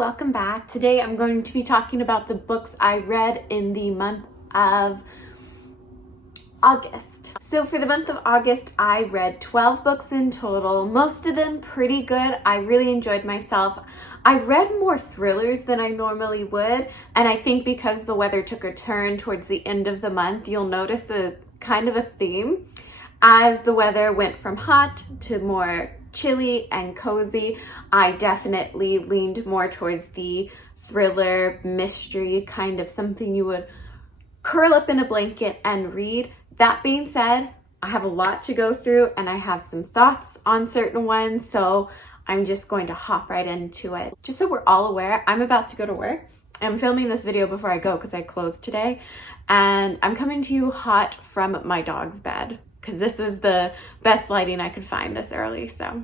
welcome back. Today I'm going to be talking about the books I read in the month of August. So for the month of August, I read 12 books in total, most of them pretty good. I really enjoyed myself. I read more thrillers than I normally would, and I think because the weather took a turn towards the end of the month, you'll notice a kind of a theme. As the weather went from hot to more chilly and cozy, I definitely leaned more towards the thriller, mystery, kind of something you would curl up in a blanket and read. That being said, I have a lot to go through and I have some thoughts on certain ones, so I'm just going to hop right into it. Just so we're all aware, I'm about to go to work. I'm filming this video before I go because I closed today, and I'm coming to you hot from my dog's bed because this was the best lighting I could find this early. So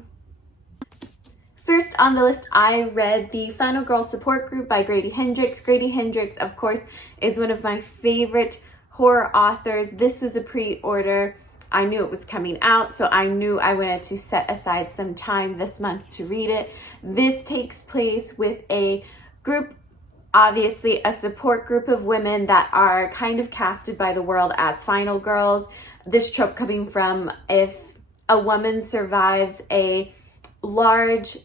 first on the list, I read The Final Girl Support Group by Grady Hendrix. Grady Hendrix, of course, is one of my favorite horror authors. This was a pre-order. I knew it was coming out, so I knew I wanted to set aside some time this month to read it. This takes place with a group, obviously a support group of women that are kind of casted by the world as final girls. This trope coming from if a woman survives a large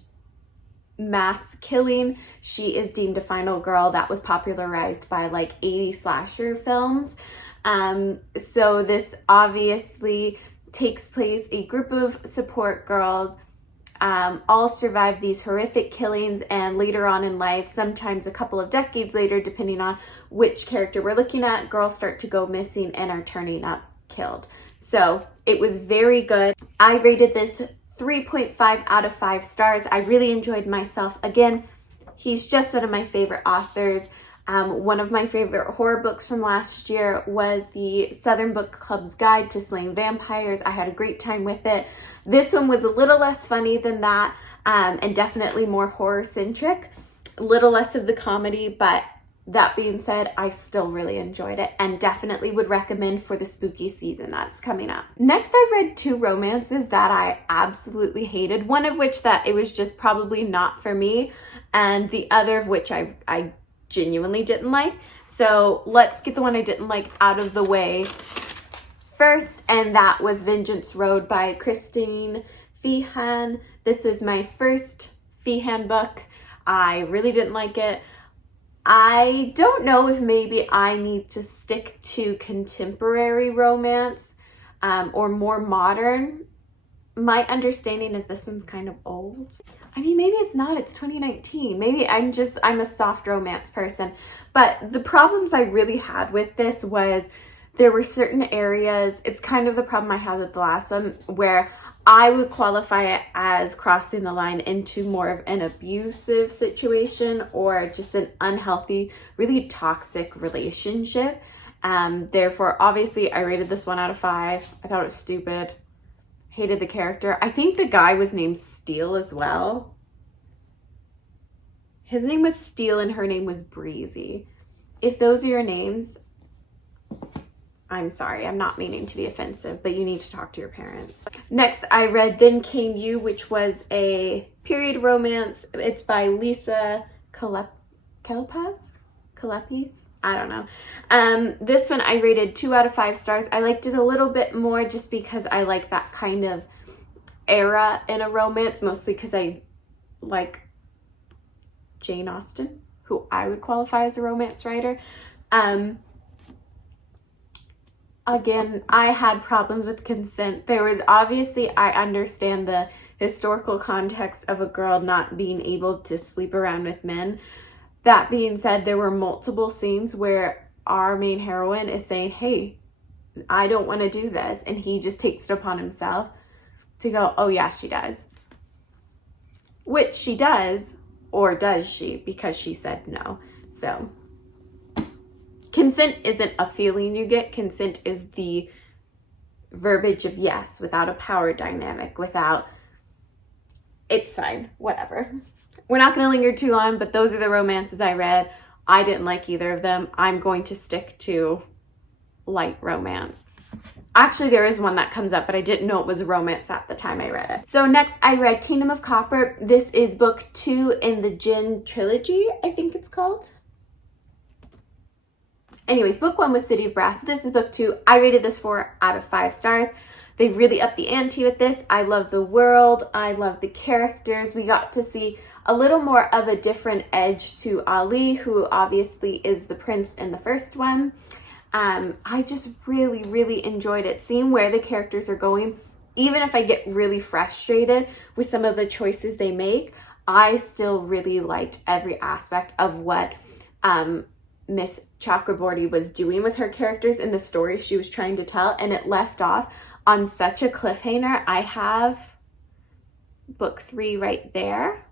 mass killing, she is deemed a final girl. That was popularized by like 80 slasher films. So this obviously takes place, a group of support girls all survive these horrific killings, and later on in life, sometimes a couple of decades later, depending on which character we're looking at, girls start to go missing and are turning up killed. So it was very good. I rated this 3.5 out of 5 stars. I really enjoyed myself. Again, he's just one of my favorite authors. One of my favorite horror books from last year was the Southern Book Club's Guide to Slaying Vampires. I had a great time with it. This one was a little less funny than that, and definitely more horror-centric. A little less of the comedy, but that being said, I still really enjoyed it and definitely would recommend for the spooky season that's coming up. Next, I read 2 romances that I absolutely hated, one of which that it was just probably not for me, and the other of which I genuinely didn't like. So let's get the one I didn't like out of the way first, and that was Vengeance Road by Christine Feehan. This was my first Feehan book. I really didn't like it. I don't know if maybe I need to stick to contemporary romance or more modern. My understanding is this one's kind of old. I mean, maybe it's not, it's 2019. Maybe I'm a soft romance person. But the problems I really had with this was there were certain areas, it's kind of the problem I had with the last one, where I would qualify it as crossing the line into more of an abusive situation or just an unhealthy, really toxic relationship. Therefore, obviously, I rated this 1 out of 5. I thought it was stupid. Hated the character. I think the guy was named Steele as well. His name was Steele and her name was Breezy. If those are your names, I'm sorry, I'm not meaning to be offensive, but you need to talk to your parents. Next, I read Then Came You, which was a period romance. It's by Lisa Kalepis? I don't know. This one I rated 2 out of 5 stars. I liked it a little bit more just because I like that kind of era in a romance, mostly because I like Jane Austen, who I would qualify as a romance writer. Again, I had problems with consent. There was obviously, I understand the historical context of a girl not being able to sleep around with men. That being said, there were multiple scenes where our main heroine is saying, hey, I don't want to do this. And he just takes it upon himself to go, oh yeah, she does. Which she does, or does she? Because she said no. So consent isn't a feeling you get. Consent is the verbiage of yes, without a power dynamic, without, it's fine, whatever. We're not going to linger too long, but those are the romances I read. I didn't like either of them. I'm going to stick to light romance. Actually, there is one that comes up, but I didn't know it was a romance at the time I read it. So next I read Kingdom of Copper. This is book 2 in the Jin trilogy, I think it's called. Anyways, book 1 was City of Brass. This is book 2. I rated this 4 out of 5 stars. They really upped the ante with this. I love the world. I love the characters. We got to see a little more of a different edge to Ali, who obviously is the prince in the first one. I just really, really enjoyed it. Seeing where the characters are going, even if I get really frustrated with some of the choices they make, I still really liked every aspect of what Miss Chakraborty was doing with her characters and the stories she was trying to tell, and it left off on such a cliffhanger. I have book 3 right there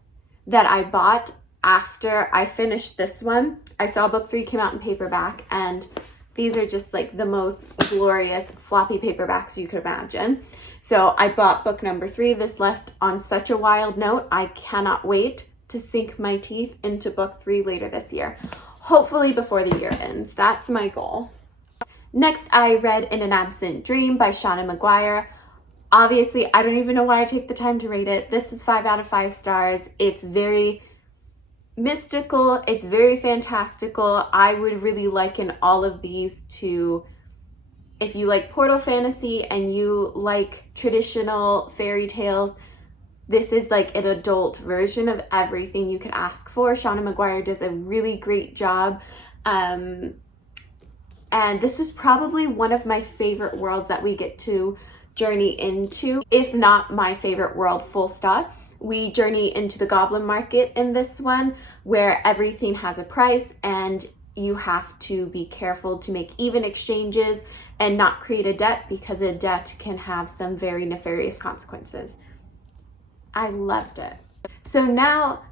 that I bought after I finished this one. I saw book 3 came out in paperback, and these are just like the most glorious floppy paperbacks you could imagine. So I bought book number 3. This left on such a wild note. I cannot wait to sink my teeth into book 3 later this year. Hopefully before the year ends. That's my goal. Next, I read In an Absent Dream by Seanan McGuire. Obviously, I don't even know why I take the time to rate it. This was 5 out of 5 stars. It's very mystical. It's very fantastical. I would really liken all of these to, if you like portal fantasy and you like traditional fairy tales, this is like an adult version of everything you could ask for. Seanan McGuire does a really great job. And this was probably one of my favorite worlds that we get to journey into, if not my favorite world, full stop. We journey into the goblin market in this one, where everything has a price and you have to be careful to make even exchanges and not create a debt, because a debt can have some very nefarious consequences. I loved it. So now,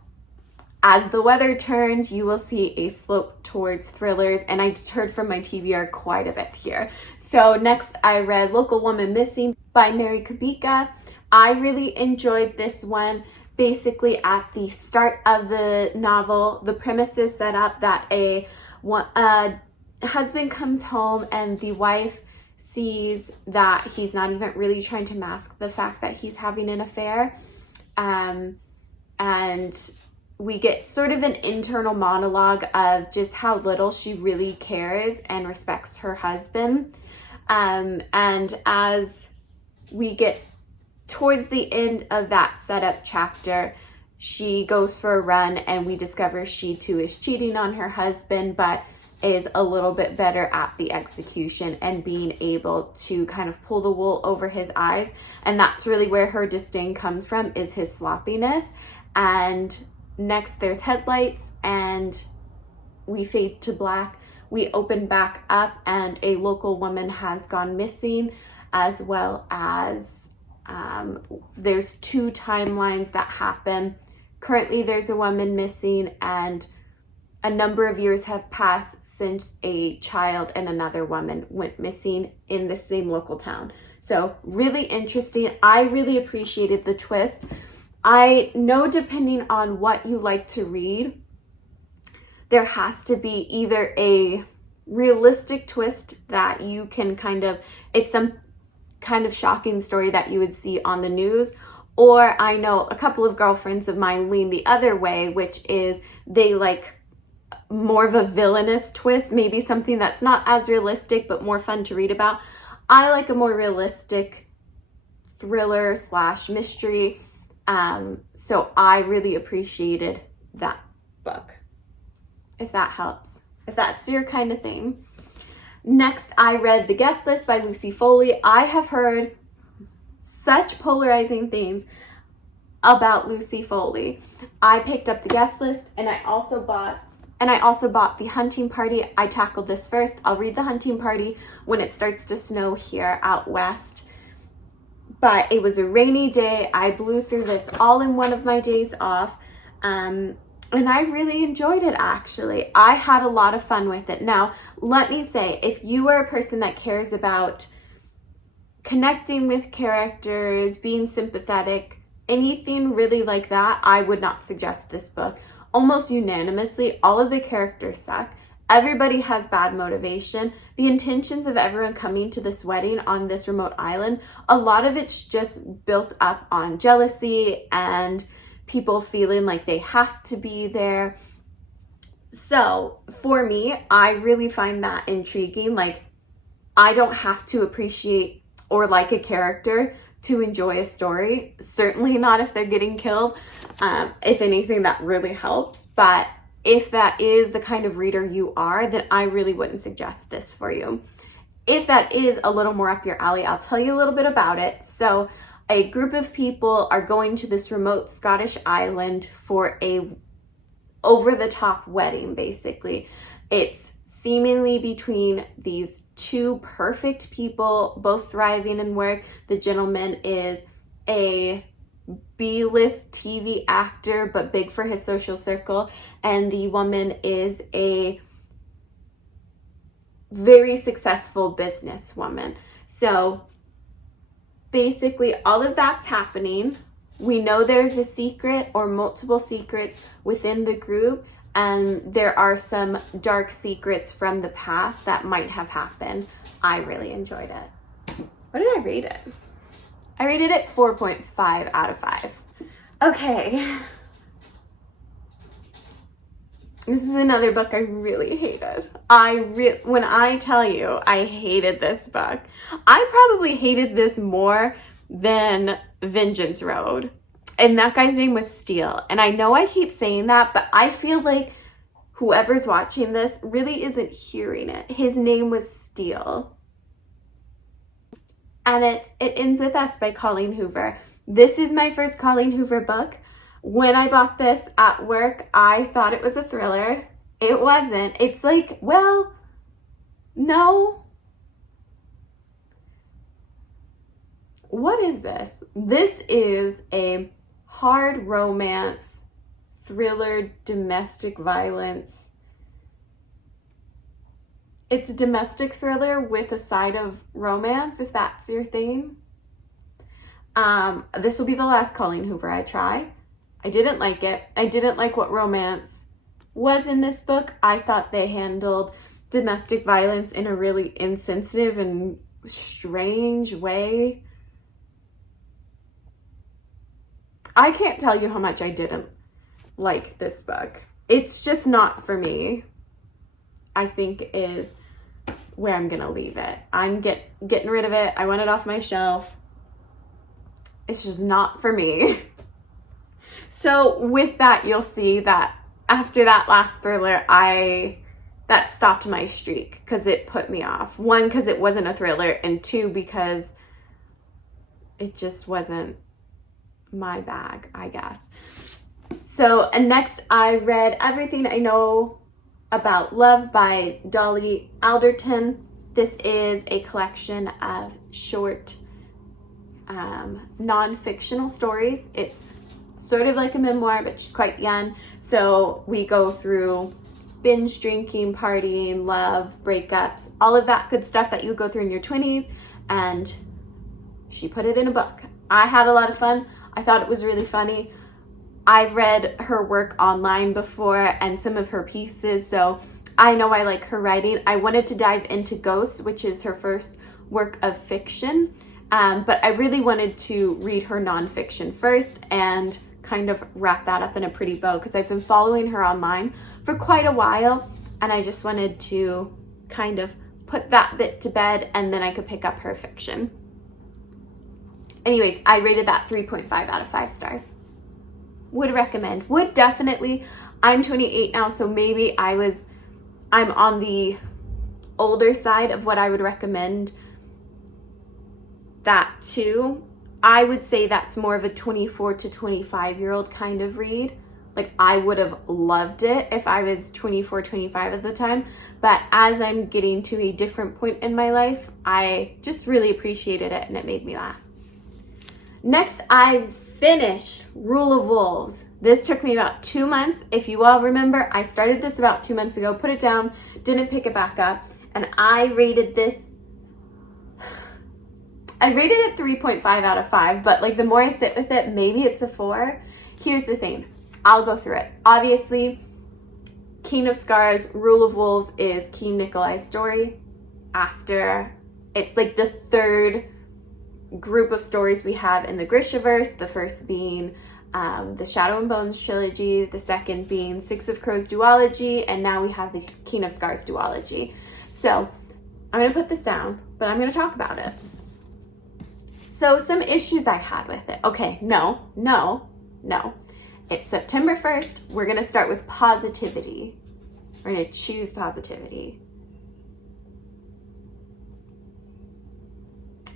as the weather turns, you will see a slope towards thrillers, and I deterred from my TBR quite a bit here. So next I read Local Woman Missing by Mary Kubica. I really enjoyed this one. Basically, at the start of the novel, the premise is set up that a husband comes home and the wife sees that he's not even really trying to mask the fact that he's having an affair. And we get sort of an internal monologue of just how little she really cares and respects her husband. And as we get towards the end of that setup chapter, she goes for a run and we discover she too is cheating on her husband, but is a little bit better at the execution and being able to kind of pull the wool over his eyes. And that's really where her disdain comes from, is his sloppiness. And next there's headlights and we fade to black. We open back up and a local woman has gone missing, as well as there's 2 timelines that happen. Currently there's a woman missing, and a number of years have passed since a child and another woman went missing in the same local town. So really interesting. I really appreciated the twist. I know depending on what you like to read, there has to be either a realistic twist that you can it's some kind of shocking story that you would see on the news, or I know a couple of girlfriends of mine lean the other way, which is they like more of a villainous twist, maybe something that's not as realistic but more fun to read about. I like a more realistic thriller / mystery. So I really appreciated that book, if that helps, if that's your kind of thing. Next, I read The Guest List by Lucy Foley. I have heard such polarizing things about Lucy Foley. I picked up The Guest List, and I also bought The Hunting Party. I tackled this first. I'll read The Hunting Party when it starts to snow here out west. But it was a rainy day. I blew through this all in one of my days off. And I really enjoyed it, actually. I had a lot of fun with it. Now, let me say, if you are a person that cares about connecting with characters, being sympathetic, anything really like that, I would not suggest this book. Almost unanimously, all of the characters suck. Everybody has bad motivation. The intentions of everyone coming to this wedding on this remote island, a lot of it's just built up on jealousy and people feeling like they have to be there. So for me, I really find that intriguing. Like, I don't have to appreciate or like a character to enjoy a story. Certainly not if they're getting killed. If anything, that really helps. But if that is the kind of reader you are, then I really wouldn't suggest this for you. If that is a little more up your alley, I'll tell you a little bit about it. So a group of people are going to this remote Scottish island for a over-the-top wedding, basically. It's seemingly between these two perfect people, both thriving in work. The gentleman is a B-list TV actor, but big for his social circle, and the woman is a very successful businesswoman. So basically all of that's happening. We know there's a secret or multiple secrets within the group, and there are some dark secrets from the past that might have happened. I really enjoyed it. What did I rate it? I rated it 4.5 out of 5. Okay. This is another book I really hated. When I tell you I hated this book, I probably hated this more than Vengeance Road. And that guy's name was Steele. And I know I keep saying that, but I feel like whoever's watching this really isn't hearing it. His name was Steele. And it ends with us by Colleen Hoover. This is my first Colleen Hoover book. When I bought this at work, I thought it was a thriller. It wasn't. It's like, well, no. What is this? This is a hard romance, thriller, domestic violence. It's a domestic thriller with a side of romance, if that's your thing. This will be the last Colleen Hoover I try. I didn't like it. I didn't like what romance was in this book. I thought they handled domestic violence in a really insensitive and strange way. I can't tell you how much I didn't like this book. It's just not for me, I think is where I'm gonna leave it. I'm getting rid of it. I want it off my shelf. It's just not for me. So with that, you'll see that after that last thriller, that stopped my streak because it put me off. One, because it wasn't a thriller, and two, because it just wasn't my bag, I guess. So, and next I read Everything I Know About Love by Dolly Alderton. This is a collection of short non-fictional stories. It's sort of like a memoir, but she's quite young. So we go through binge drinking, partying, love, breakups, all of that good stuff that you go through in your 20s. And she put it in a book. I had a lot of fun. I thought it was really funny. I've read her work online before and some of her pieces, so I know I like her writing. I wanted to dive into Ghosts, which is her first work of fiction, but I really wanted to read her nonfiction first and kind of wrap that up in a pretty bow because I've been following her online for quite a while, and I just wanted to kind of put that bit to bed and then I could pick up her fiction. Anyways, I rated that 3.5 out of 5 stars. Would recommend. Would definitely. I'm 28 now, so maybe I'm on the older side of what I would recommend that to. I would say that's more of a 24 to 25-year-old kind of read. Like, I would have loved it if I was 24, 25 at the time. But as I'm getting to a different point in my life, I just really appreciated it and it made me laugh. Next, I finished Rule of Wolves. This took me about 2 months. If you all remember, I started this about 2 months ago, put it down, didn't pick it back up, and I rated it 3.5 out of 5, but like the more I sit with it, maybe it's a 4. Here's the thing. I'll go through it. Obviously, King of Scars, Rule of Wolves is King Nikolai's story. After, it's like the third group of stories we have in the Grishaverse, the first being the Shadow and Bones trilogy, the second being Six of Crows duology, and now we have the King of Scars duology. So I'm going to put this down, but I'm going to talk about it. So some issues I had with it. Okay, no. It's September 1st. We're going to start with positivity. We're going to choose positivity.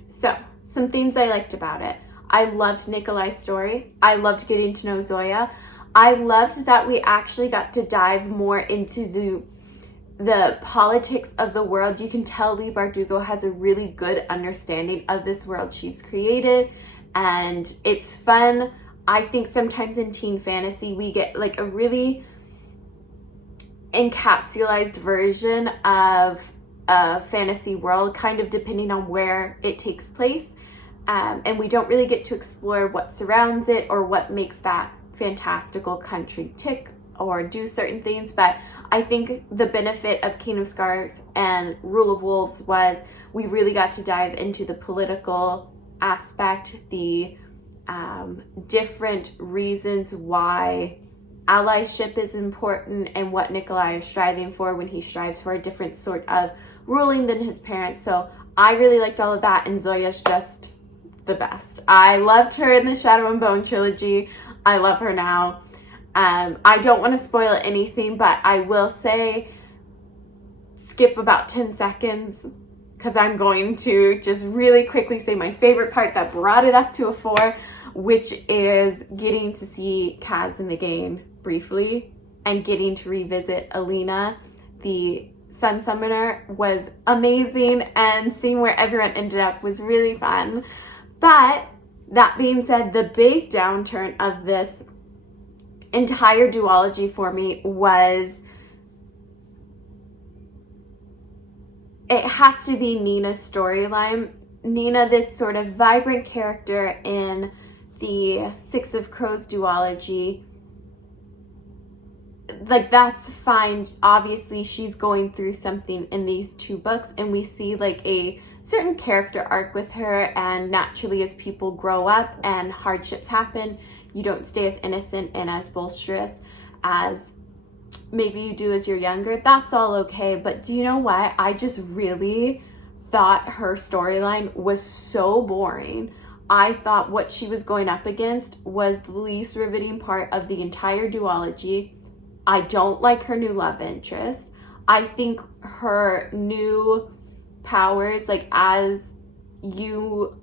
So, some things I liked about it. I loved Nikolai's story. I loved getting to know Zoya. I loved that we actually got to dive more into the politics of the world. You can tell Leigh Bardugo has a really good understanding of this world she's created, and it's fun. I think sometimes in teen fantasy we get like a really encapsulated version of a fantasy world, kind of depending on where it takes place, and we don't really get to explore what surrounds it or what makes that fantastical country tick or do certain things. But I think the benefit of King of Scars and Rule of Wolves was we really got to dive into the political aspect, the different reasons why allyship is important, and what Nikolai is striving for when he strives for a different sort of ruling than his parents. So I really liked all of that, and Zoya's just the best. I loved her in the Shadow and Bone trilogy. I love her now. I don't want to spoil anything, but I will say skip about 10 seconds because I'm going to just really quickly say my favorite part that brought it up to a 4, which is getting to see Kaz and Nagain briefly and getting to revisit Alina, the Sun Summoner, was amazing, and seeing where everyone ended up was really fun. But that being said, the big downturn of this entire duology for me was, it has to be Nina's storyline. Nina, this sort of vibrant character in the Six of Crows duology, like, that's fine. Obviously she's going through something in these 2 books, and we see like a certain character arc with her, and naturally as people grow up and hardships happen, you don't stay as innocent and as boisterous as maybe you do as you're younger. That's all okay. But do you know what? I just really thought her storyline was so boring. I thought what she was going up against was the least riveting part of the entire duology. I don't like her new love interest. I think her new powers, like as you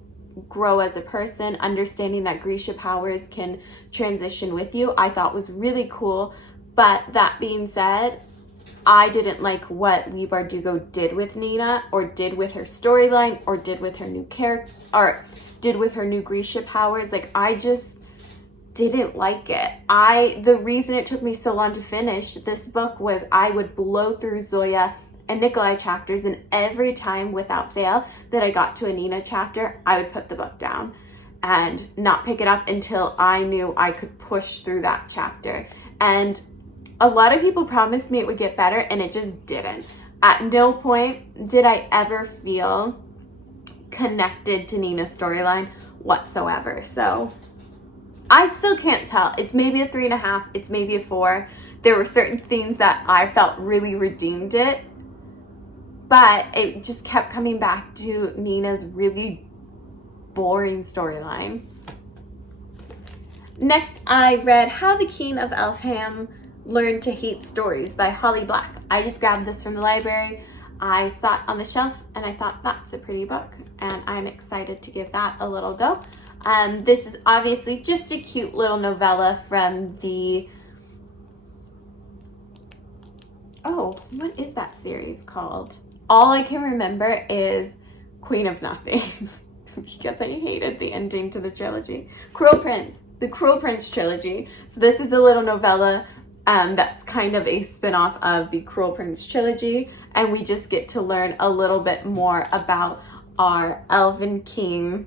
grow as a person, understanding that Grisha powers can transition with you, I thought was really cool. But that being said, I didn't like what Leigh Bardugo did with Nina, or did with her storyline, or did with her new character, or did with her new Grisha powers. Like, I just didn't like it. The reason it took me so long to finish this book was I would blow through Zoya and Nikolai chapters, and every time without fail that I got to a Nina chapter, I would put the book down and not pick it up until I knew I could push through that chapter. And a lot of people promised me it would get better, and it just didn't. At no point did I ever feel connected to Nina's storyline whatsoever. So I still can't tell. It's maybe a 3.5. It's maybe a 4. There were certain things that I felt really redeemed it, but it just kept coming back to Nina's really boring storyline. Next, I read How the King of Elfham Learned to Hate Stories by Holly Black. I just grabbed this from the library. I saw it on the shelf, and I thought that's a pretty book, and I'm excited to give that a little go. This is obviously just a cute little novella from the... Oh, what is that series called? All I can remember is Queen of Nothing, because I hated the ending to the trilogy. Cruel Prince, the Cruel Prince trilogy. So this is a little novella that's kind of a spin-off of the Cruel Prince trilogy, and we just get to learn a little bit more about our Elven King.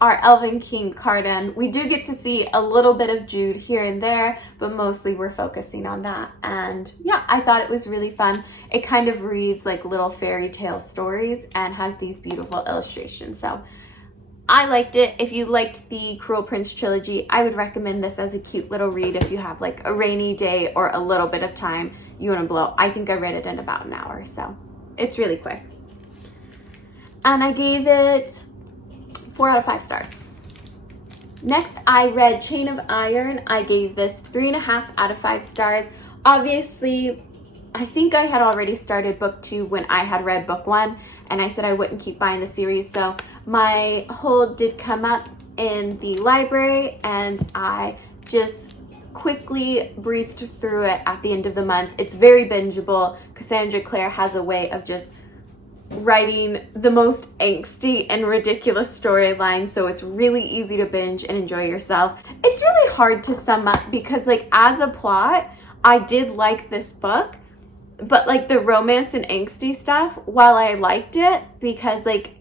our Elven King Cardan. We do get to see a little bit of Jude here and there, but mostly we're focusing on that. And yeah, I thought it was really fun. It kind of reads like little fairy tale stories and has these beautiful illustrations. So I liked it. If you liked the Cruel Prince trilogy, I would recommend this as a cute little read if you have like a rainy day or a little bit of time you want to blow. I think I read it in about an hour, so it's really quick. And I gave it 4 out of 5 stars. Next, I read Chain of Iron. I gave this 3.5 out of 5 stars. Obviously, I think I had already started book 2 when I had read book 1, and I said I wouldn't keep buying the series, so my hold did come up in the library, and I just quickly breezed through it at the end of the month. It's very bingeable. Cassandra Clare has a way of just writing the most angsty and ridiculous storylines, so it's really easy to binge and enjoy yourself. It's really hard to sum up because like as a plot, I did like this book, but like the romance and angsty stuff, while I liked it, because like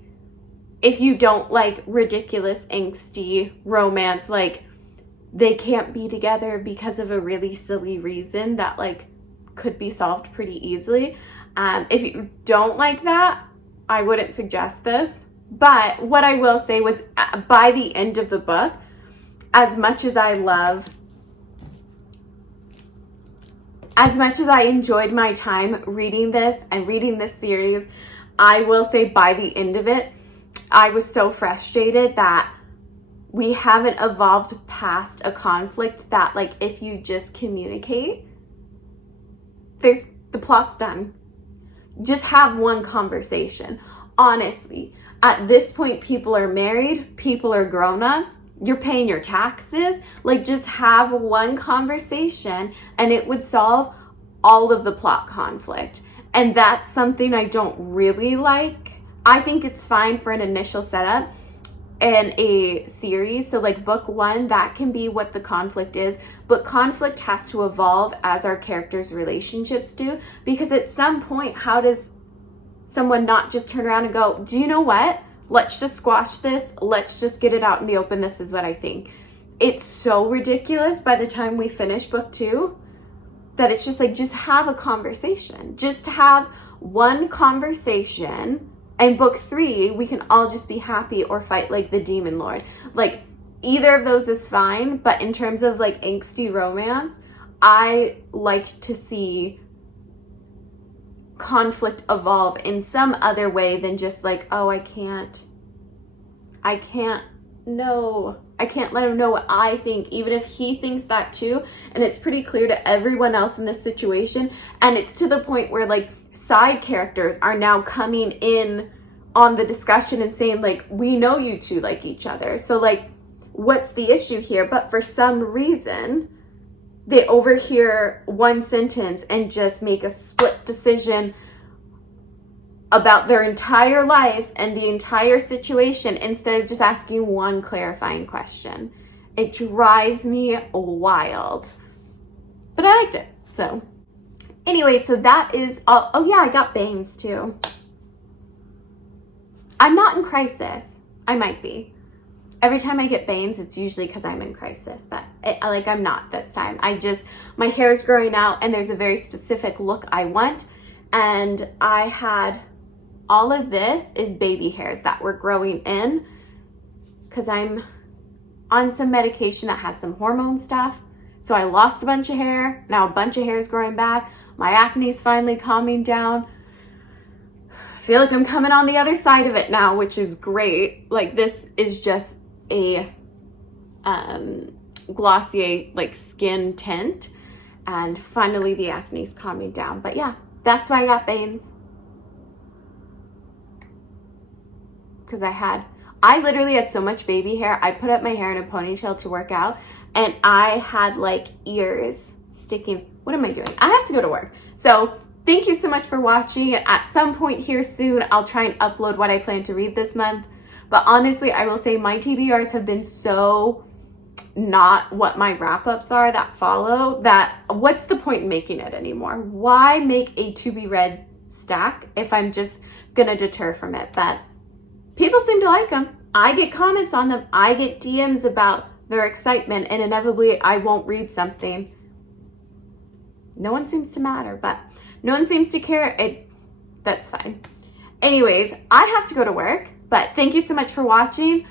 if you don't like ridiculous angsty romance, like they can't be together because of a really silly reason that like could be solved pretty easily. If you don't like that, I wouldn't suggest this. But what I will say was by the end of the book, as much as I enjoyed my time reading this and reading this series, I will say by the end of it, I was so frustrated that we haven't evolved past a conflict that like if you just communicate, the plot's done. Just have one conversation. Honestly, at this point, people are married, people are grown-ups, you're paying your taxes. Like, just have one conversation and it would solve all of the plot conflict. And that's something I don't really like. I think it's fine for an initial setup in a series. So like book 1, that can be what the conflict is, but conflict has to evolve as our characters' relationships do, because at some point, how does someone not just turn around and go, do you know what? Let's just squash this. Let's just get it out in the open. This is what I think. It's so ridiculous by the time we finish book 2 that it's just like, just have a conversation. Just have one conversation. And book 3, we can all just be happy or fight like the Demon Lord. Like, either of those is fine, but in terms of like angsty romance, I liked to see conflict evolve in some other way than just like, oh, I can't let him know what I think, even if he thinks that too. And it's pretty clear to everyone else in this situation. And it's to the point where like side characters are now coming in on the discussion and saying like, we know you two like each other. So like, what's the issue here? But for some reason, they overhear one sentence and just make a split decision about their entire life and the entire situation instead of just asking one clarifying question. It drives me wild. But I liked it. So anyway, so that is all. Oh yeah, I got bangs too. I'm not in crisis. I might be. Every time I get bangs, it's usually because I'm in crisis, but I'm not this time. My hair's growing out and there's a very specific look I want. And I had all of this is baby hairs that were growing in because I'm on some medication that has some hormone stuff. So I lost a bunch of hair. Now a bunch of hair is growing back. My acne's finally calming down. I feel like I'm coming on the other side of it now, which is great. Like, this is just a Glossier like skin tint, and finally the acne's calming down. But yeah, that's why I got bangs, because I literally had so much baby hair. I put up my hair in a ponytail to work out, and I had like ears sticking. What am I doing? I have to go to work. So thank you so much for watching. At some point here soon, I'll try and upload what I plan to read this month. But honestly, I will say my TBRs have been so not what my wrap-ups are that follow, that what's the point in making it anymore? Why make a to be read stack if I'm just gonna deter from it? That people seem to like them. I get comments on them, I get DMs about their excitement, and inevitably I won't read something. No one seems to matter, but no one seems to care. That's fine. Anyways, I have to go to work, but thank you so much for watching.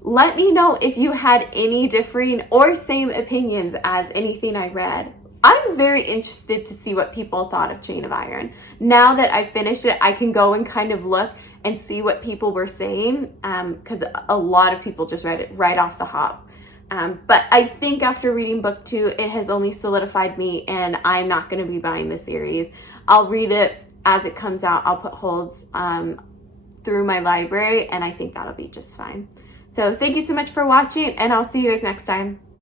Let me know if you had any differing or same opinions as anything I read. I'm very interested to see what people thought of Chain of Iron. Now that I finished it, I can go and kind of look and see what people were saying, because a lot of people just read it right off the hop. But I think after reading book 2, it has only solidified me, and I'm not going to be buying the series. I'll read it as it comes out. I'll put holds through my library, and I think that'll be just fine. So thank you so much for watching, and I'll see you guys next time.